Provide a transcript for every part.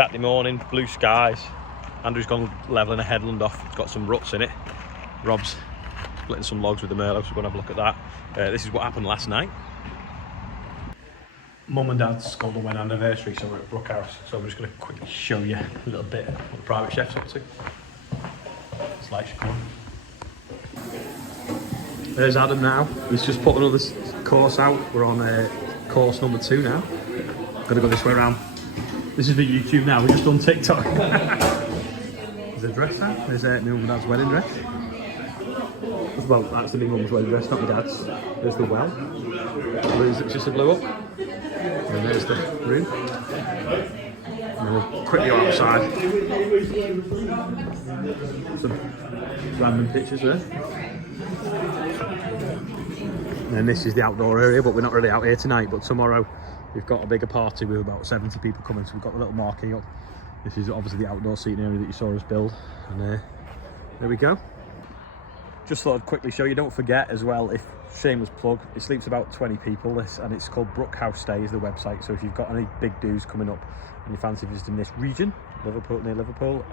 Saturday morning, blue skies. Andrew's gone levelling a headland off. It's got some ruts in it. Rob's splitting some logs with the Merlot, so we're going to have a look at that. This is what happened last night. Mum and Dad's golden wedding anniversary, so we're at Brookhouse. So I'm just going to quickly show you a little bit of what the private chef's up to. It's like come on. There's Adam now. He's just put another course out. We're on course number 2 now. Gotta go this way around. This is for YouTube now. We're just on TikTok. There's a dress now. There's my mum and dad's wedding dress. Well, that's the my mum's wedding dress, not my dad's. There's the well. There's just a blow up. And there's the room. And we'll quickly go outside. Some random pictures there. And this is the outdoor area, but we're not really out here tonight. But tomorrow we've got a bigger party with about 70 people coming, so we've got the little marquee up. This is obviously the outdoor seating area that you saw us build. And there we go. Just thought I'd quickly show you, don't forget as well, if shameless plug, it sleeps about 20 people, and it's called Brookhouse Stay is the website. So if you've got any big do's coming up and you fancy visiting this region, Liverpool, near Liverpool,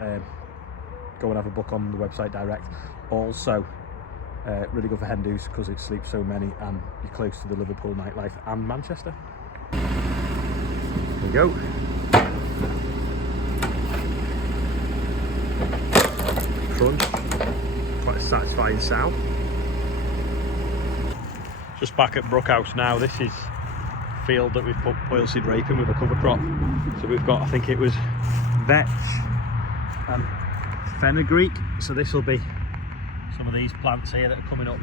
go and have a book on the website direct. Also, really good for hen do's because it sleeps so many and you're close to the Liverpool nightlife and Manchester. There we go. Crunch. Quite a satisfying sound. Just back at Brookhouse now. This is a field that we've put oilseed rape in with a cover crop. So we've got, I think it was vetch and fenugreek. So this will be some of these plants here that are coming up.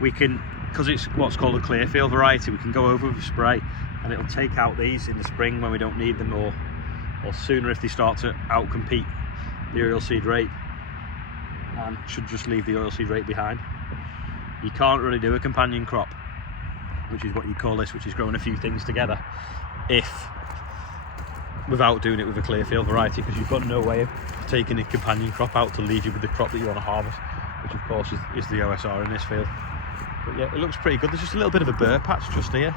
We can, because it's what's called a clear field variety, we can go over with a spray and it'll take out these in the spring when we don't need them, or sooner if they start to outcompete the oilseed rape, and should just leave the oilseed rape behind. You can't really do a companion crop, which is what you call this, which is growing a few things together, without doing it with a clear field variety, because you've got no way of taking a companion crop out to leave you with the crop that you want to harvest, which of course is the OSR in this field. But yeah, it looks pretty good. There's just a little bit of a burr patch just here,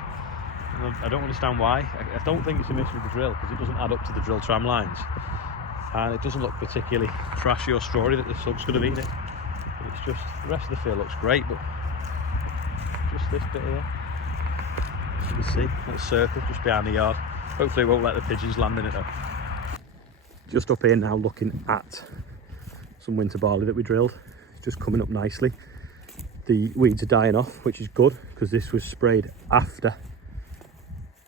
and I don't understand why. I don't think it's a miss with the drill, because it doesn't add up to the drill tram lines, and it doesn't look particularly trashy or strawy that the slug's going to be in it. It's just, the rest of the field looks great, but just this bit here, as you can see, little circle just behind the yard. Hopefully it won't let the pigeons land in it though. Just up here now, looking at some winter barley that we drilled. It's just coming up nicely. The weeds are dying off, which is good, because this was sprayed after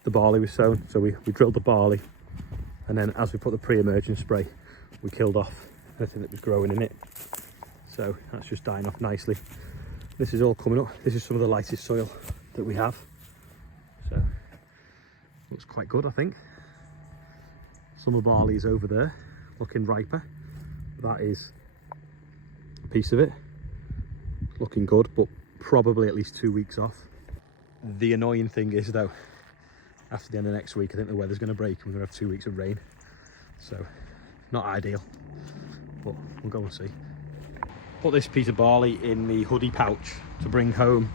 the barley was sown. So we drilled the barley, and then as we put the pre-emergence spray, we killed off anything that was growing in it. So that's just dying off nicely. This is all coming up. This is some of the lightest soil that we have. So looks quite good, I think. Summer barley is over there, looking riper. That is a piece of it, looking good, but probably at least 2 weeks off. The annoying thing is though, after the end of next week, I think the weather's going to break and we're going to have 2 weeks of rain. So not ideal, but we'll go and see. Put this piece of barley in the hoodie pouch to bring home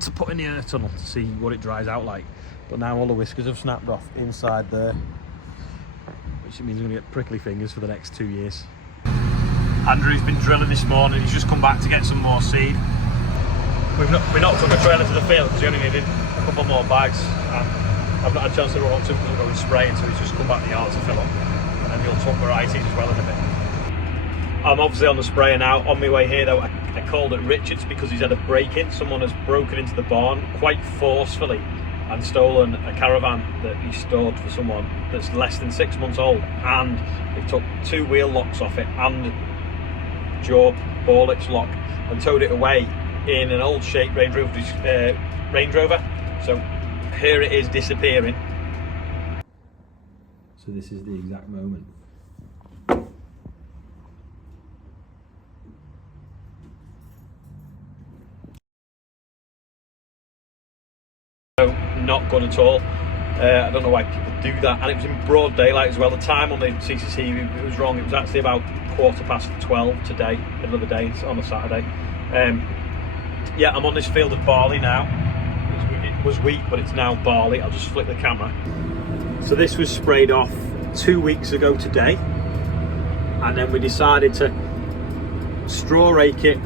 to put in the air tunnel to see what it dries out like. But now all the whiskers have snapped off inside there, which means I'm going to get prickly fingers for the next 2 years. Andrew's been drilling this morning. He's just come back to get some more seed. We're not took a trailer to the field because we only needed a couple more bags, and I've not had a chance to roll up to him because I'm going spraying, so he's just come back to the yard to fill up, and then you'll talk varieties as well in a bit. I'm obviously on the sprayer now. On my way here though, I called at Richard's because he's had a break-in. Someone has broken into the barn quite forcefully and stolen a Caravan that he stored for someone that's less than 6 months old, and they took 2 wheel locks off it and jaw ballets lock and towed it away in an old shaped Range Rover. So here it is disappearing. So this is the exact moment. Not good at all. I don't know why people do that, and it was in broad daylight as well. The time on the CCTV, it was wrong. It was actually about 12:15 today, middle of the day on a Saturday. Yeah, I'm on this field of barley now. It was wheat, but it's now barley. I'll just flick the camera. So this was sprayed off 2 weeks ago today, and then we decided to straw rake it,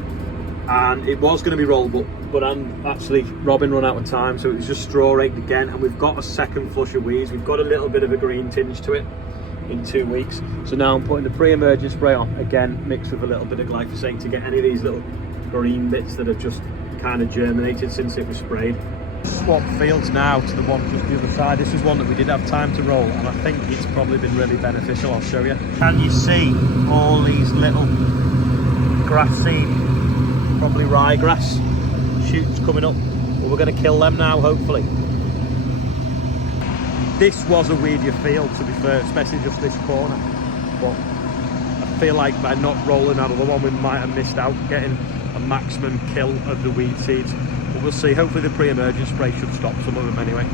and it was going to be rolled up, but Robin run out of time, so it was just straw raked again, and we've got a second flush of weeds. We've got a little bit of a green tinge to it in 2 weeks. So now I'm putting the pre-emergent spray on again, mixed with a little bit of glyphosate to get any of these little green bits that have just kind of germinated since it was sprayed. Swap fields now to the one just the other side. This is one that we did have time to roll, and I think it's probably been really beneficial. I'll show you. Can you see all these little grass seed, probably ryegrass shoots coming up? Well, we're going to kill them now, hopefully. This was a weedier field, to be fair, especially just this corner, but I feel like by not rolling out of the one, we might have missed out getting a maximum kill of the weed seeds. But we'll see. Hopefully the pre-emergent spray should stop some of them anyway.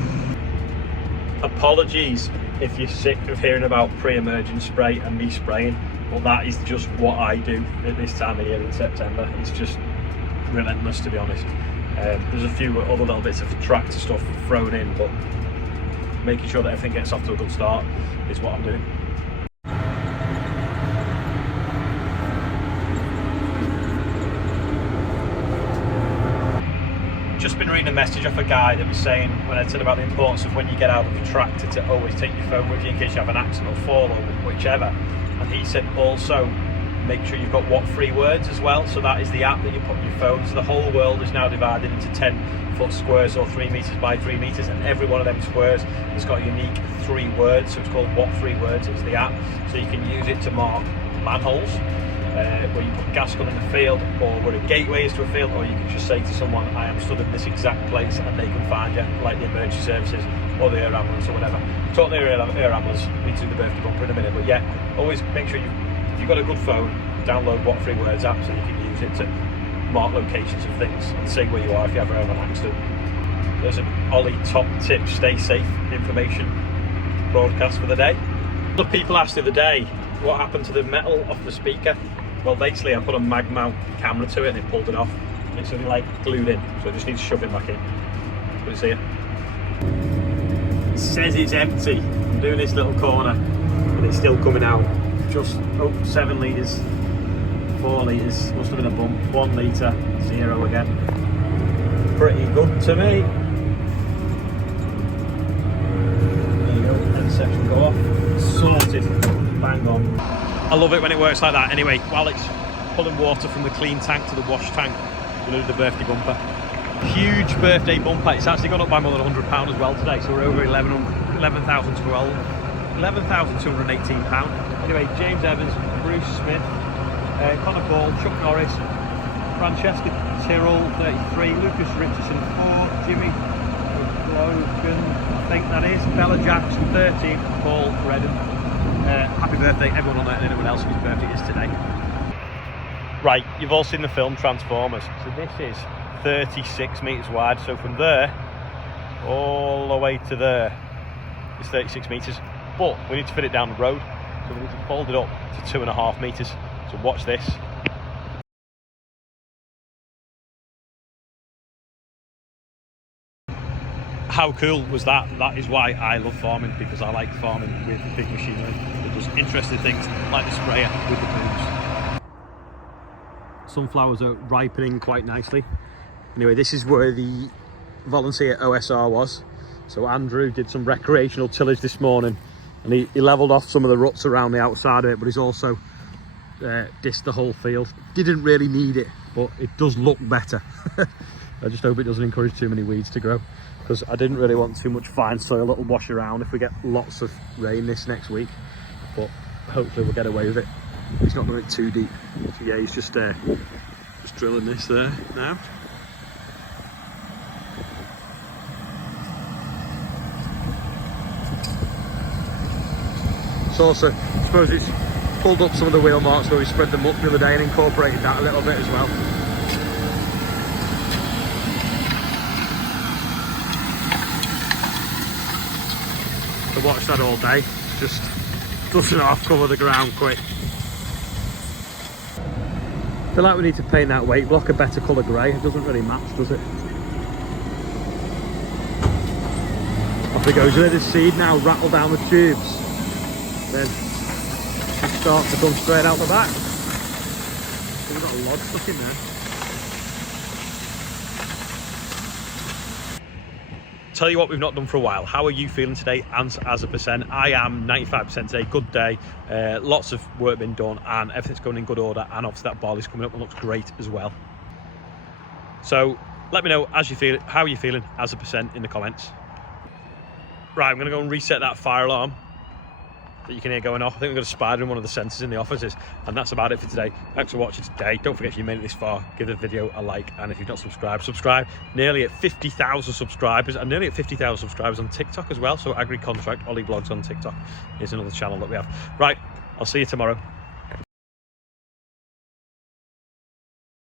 Apologies if you're sick of hearing about pre-emergent spray and me spraying, but that is just what I do at this time of year in September. It's just relentless, to be honest. There's a few other little bits of tractor stuff thrown in, but making sure that everything gets off to a good start is what I'm doing. Just been reading a message off a guy that was saying, when I said about the importance of when you get out of your tractor to always take your phone with you in case you have an accident or fall or whichever, and he said also make sure you've got what-free words as well. So that is the app that you put on your phone. So the whole world is now divided into 10-foot squares or 3 meters by 3 meters, and every one of them squares has got a unique 3 words. So it's called what-free words. It's the app, so you can use it to mark manholes, where you put gas gun in the field, or where a gateway is to a field, or you can just say to someone, I am stood in this exact place, and they can find you, like the emergency services or the air ambulance or whatever. Talk to the air ambulance, we do the birthday bumper in a minute, but yeah, always make sure if you've got a good phone, download what free words app so you can use it to mark locations of things and say where you are if you ever have an accident. There's an Ollie top tip, stay safe information broadcast for the day. The people asked the other day what happened to the metal off the speaker. Well, basically I put a mag mount camera to it and it pulled it off. It's only like glued in, so I just need to shove it back in. Put it here. It says it's empty. I'm doing this little corner and it's still coming out. Just 7 litres, 4 litres, must have been a bump. 1 litre, 0 again. Pretty good to me. There you go, end section go off. Sorted, bang on. I love it when it works like that. Anyway, while it's pulling water from the clean tank to the wash tank, we'll do the birthday bumper. Huge birthday bumper. It's actually gone up by more than £100 as well today, so we're over £11,218. Anyway, James Evans, Bruce Smith, Connor Ball, Chuck Norris, Francesca Tyrrell, 33, Lucas Richardson, 4, Jimmy Logan, I think that is, Bella Jackson, 13, Paul Redden. Happy birthday everyone on there and anyone else whose birthday is today. Right, you've all seen the film Transformers. So this is 36 metres wide, so from there all the way to there is 36 metres, but we need to fit it down the road, so we need to fold it up to 2.5 metres. So watch this. How cool was that? That is why I love farming, because I like farming with big machinery that does interesting things like the sprayer with the booms. Sunflowers are ripening quite nicely. Anyway, this is where the volunteer OSR was. So Andrew did some recreational tillage this morning, and he levelled off some of the ruts around the outside of it, but he's also dissed the whole field. Didn't really need it, but it does look better. I just hope it doesn't encourage too many weeds to grow, because I didn't really want too much fine soil that'll wash around if we get lots of rain this next week, but hopefully we'll get away with it. He's not going it too deep. So yeah, he's just drilling this there now. It's also, I suppose it's pulled up some of the wheel marks where we spread them up the other day and incorporated that a little bit as well. I watched that all day, just doesn't half cover the ground quick. I feel like we need to paint that weight block a better colour grey. It doesn't really match, does it? My Off it goes. You let the seed now rattle down the tubes. Then it starts to come straight out the back. So we've got a lot stuck in there. Tell you what we've not done for a while. How are you feeling today as a percent? I am 95% today. Good day. Lots of work been done and everything's going in good order, and obviously that barley's coming up and looks great as well. So let me know as you feel, how you're feeling as a percent in the comments. Right, I'm going to go and reset that fire alarm that you can hear going off. I think we've got a spider in one of the sensors in the offices, and that's about it for today. Thanks for watching today. Don't forget, if you made it this far, give the video a like, and if you've not subscribed, subscribe. Nearly at 50,000 subscribers, and nearly at 50,000 subscribers on TikTok as well. So Agri Contract Ollie Vlogs on TikTok is another channel that we have. Right, I'll see you tomorrow.